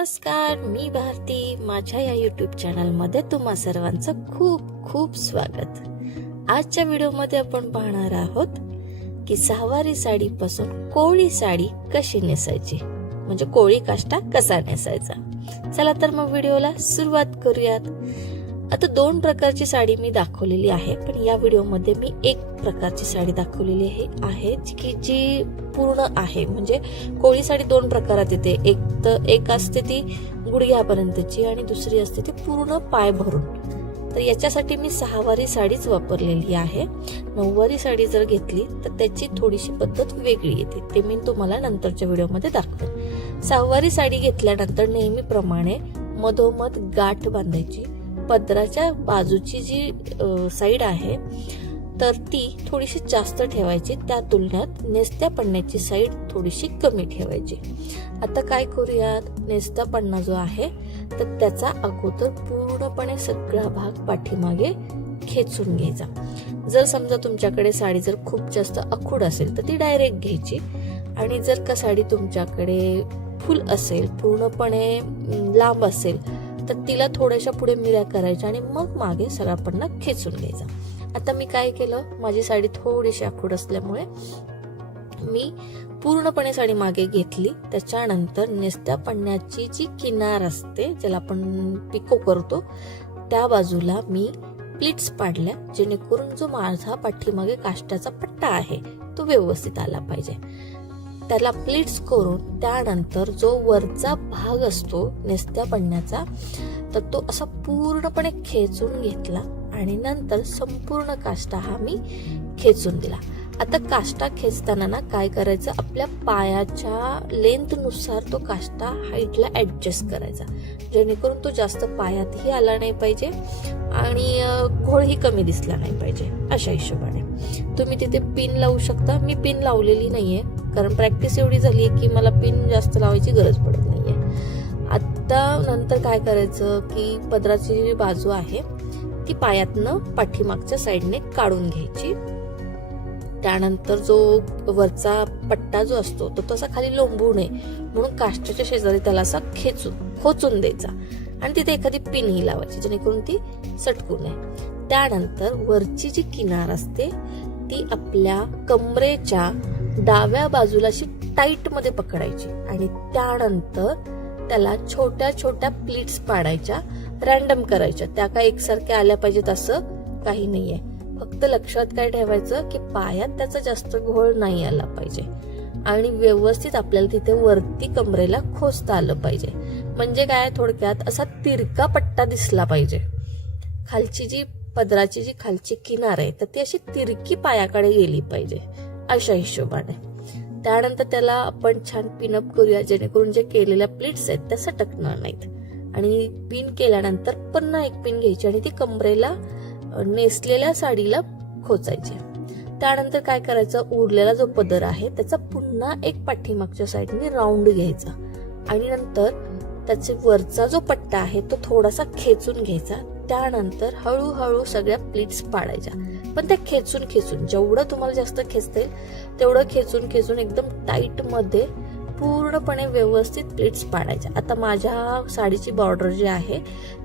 नमस्कार, मी भारती. माझ्या या यूट्यूब चॅनलमध्ये तुम्हा सर्वांचं खूप खूप स्वागत. आजच्या व्हिडिओमध्ये आपण पाहणार आहोत की सहावारी साडीपासून कोळी साडी कशी नेसायची, म्हणजे कोळी काष्टा कसा नेसायचा. चला तर मग व्हिडिओला सुरुवात करूयात. आता दोन प्रकारची साडी मी दाखवलेली आहे, पण या व्हिडिओमध्ये मी एक प्रकारची साडी दाखवलेली आहे की जी पूर्ण आहे. म्हणजे कोळी साडी दोन प्रकारात येते, एक असते ती गुडघ्यापर्यंतची आणि दुसरी असते ती पूर्ण पाय भरून. तर याच्यासाठी मी सहावारी साडीच वापरलेली आहे. नऊवारी साडी जर घेतली तर त्याची थोडीशी पद्धत वेगळी येते, ते मी तुम्हाला नंतरच्या व्हिडिओमध्ये दाखवेन. सहावारी साडी घेतल्यानंतर नेहमीप्रमाणे मधोमध गाठ बांधायची. पदराच्या बाजूची जी साईड आहे तर ती थोडीशी जास्त ठेवायची, त्या तुलनेत नेसत्या पन्न्याची साईड थोडीशी कमी ठेवायची. आता काय करूयात, नेसता पन्ना जो आहे तर त्याचा अगोदर पूर्णपणे सगळा भाग पाठीमागे खेचून घ्यायचा. जर समजा तुमच्याकडे साडी जर खूप जास्त आखूड असेल तर ती डायरेक्ट घ्यायची, आणि जर का साडी तुमच्याकडे फुल असेल, पूर्णपणे लांब असेल तर तिला थोड्याशा पुढे मिऱ्या करायच्या आणि मग मागे सगळा पन्ना खेचून घ्यायचा. आता मी काय केलं, माझी साडी थोडीशी आखूड असल्यामुळे मी पूर्णपणे साडी मागे घेतली. त्याच्यानंतर नेसत्या पन्न्याची जी किनार असते, ज्याला आपण पिको करतो, त्या बाजूला मी प्लीट्स पाडल्या, जेणेकरून जो माझा पाठीमागे काष्टाचा पट्टा आहे तो व्यवस्थित आला पाहिजे. त्याला प्लीट्स करून त्यानंतर जो वरचा भाग असतो नेसत्या पन्न्याचा, तर तो असा पूर्णपणे खेचून घेतला आणि नंतर संपूर्ण काष्टा हा मी खेचून दिला. आता काष्टा खेचताना ना काय करायचं, आपल्या पायाच्या लेंथ नुसार तो काष्टा हाईटला ऍडजस्ट करायचा, जेणेकरून तो जास्त पायातही आला नाही पाहिजे आणि घोळही कमी दिसला नाही पाहिजे. अशा हिशोबाने तुम्ही तिथे पिन लावू शकता. मी पिन लावलेली नाहीये, कारण प्रॅक्टिस एवढी झाली आहे की मला पिन जास्त लावायची गरज पडत नाहीये. आता नंतर काय करायचं की पदराची जी बाजू आहे ती पायातनं पाठीमागच्या साईडने काढून घ्यायची. त्यानंतर जो वरचा पट्टा जो असतो तो तसा खाली लोंबू नये म्हणून काष्टाच्या शेजारी त्याला असा खोचून द्यायचा आणि तिथे एखादी पिनही लावायची, जेणेकरून ती सटकू नये. त्यानंतर वरची जी किनार असते ती आपल्या कमरेच्या डाव्या बाजूला अशी टाईट मध्ये पकडायची आणि त्यानंतर त्याला छोट्या छोट्या प्लीट्स पाडायच्या, रॅन्डम करायच्या. त्या काय एकसारख्या आल्या पाहिजेत असं काही नाहीये. फक्त लक्षात काय ठेवायचं की पायात त्याचा जास्त घोळ नाही आला पाहिजे आणि व्यवस्थित आपल्याला तिथे वरती कमरेला खोचता आलं पाहिजे. म्हणजे काय, थोडक्यात असा तिरका पट्टा दिसला पाहिजे. खालची जी पदराची जी खालची किनार आहे तर ती अशी तिरकी पायाकडे गेली पाहिजे, अशा हिशोबाने. त्यानंतर त्याला आपण छान पिनअप करूया, जेणेकरून जे केलेल्या प्लीट्स आहेत त्या सटकणार नाहीत. आणि पिन केल्यानंतर पुन्हा एक पिन घ्यायची आणि ती कमरेला नेसलेल्या साडीला खोचायची. त्यानंतर काय करायचं, उरलेला जो पदर आहे त्याचा पुन्हा एक पाठीमागच्या साईडने राऊंड घ्यायचा आणि नंतर त्याचे वरचा जो पट्टा आहे तो थोडासा खेचून घ्यायचा. त्यानंतर हळूहळू सगळ्या प्लीट्स पाडायच्या, पण त्या खेचून जेवढं तुम्हाला जास्त खेचता येईल तेवढं खेचून एकदम टाईट मध्ये पूर्णपणे व्यवस्थित प्लीट्स पाडायच्या. आता माझ्या साडीची बॉर्डर जी आहे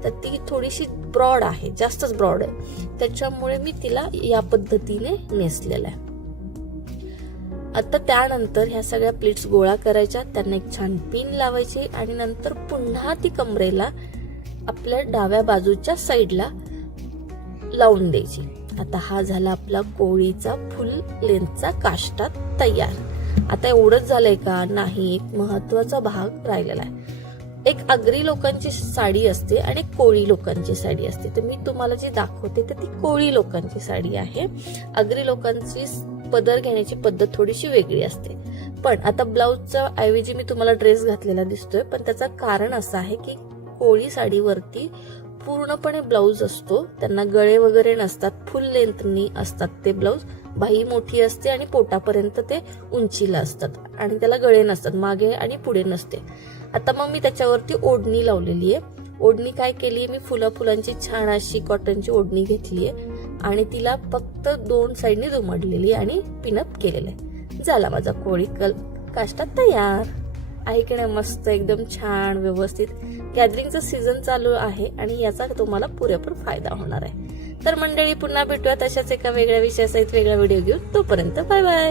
तर ती थोडीशी ब्रॉड आहे, जास्तच ब्रॉड आहे, त्याच्यामुळे मी तिला या पद्धतीने नेसलेलं आहे. आता त्यानंतर ह्या सगळ्या प्लीट्स गोळा करायच्या, त्यांना एक छान पिन लावायची आणि नंतर पुन्हा ती कमरेला आपल्या डाव्या बाजूच्या साईडला लावून द्यायची. आता हा झाला आपला कोळीचा फुल लेंथचा काष्टा तयार. आता एवढंच झालंय का, नाही, एक महत्वाचा भाग राहिलेला आहे. एक आगरी लोकांची साडी असते आणि कोळी लोकांची साडी असते. तर मी तुम्हाला जी दाखवते तर ती कोळी लोकांची साडी आहे. आगरी लोकांची पदर घेण्याची पद्धत थोडीशी वेगळी असते. पण आता ब्लाउजच्या ऐवजी मी तुम्हाला ड्रेस घातलेला दिसतोय, पण त्याचं कारण असं आहे की कोळी साडीवरती पूर्णपणे ब्लाउज असतो, त्यांना गळे वगैरे नसतात, फुल लेंथनी असतात ते ब्लाउज. बाही मोठी असते आणि पोटापर्यंत ते उंचीला असतात आणि त्याला गळे नसतात, मागे आणि पुढे नसते. आता मग मी त्याच्यावरती ओढणी लावलेली आहे. ओढणी काय केली आहे, मी फुलांची छान अशी कॉटनची ओढणी घेतली आहे आणि तिला फक्त दोन साईडनी दुमडलेली आणि पिनअप केलेलं आहे. झाला माझा कोळी काष्टा तयार. आहे की नाही मस्त एकदम छान व्यवस्थित. गॅदरिंगचं सीझन चालू आहे आणि याचा तुम्हाला पुरेपूर फायदा होणार आहे. तर मंडळी पुन्हा भेटूया तशाच एका वेगळ्या विषयासहित वेगळा व्हिडिओ घेऊन. तोपर्यंत बाय बाय.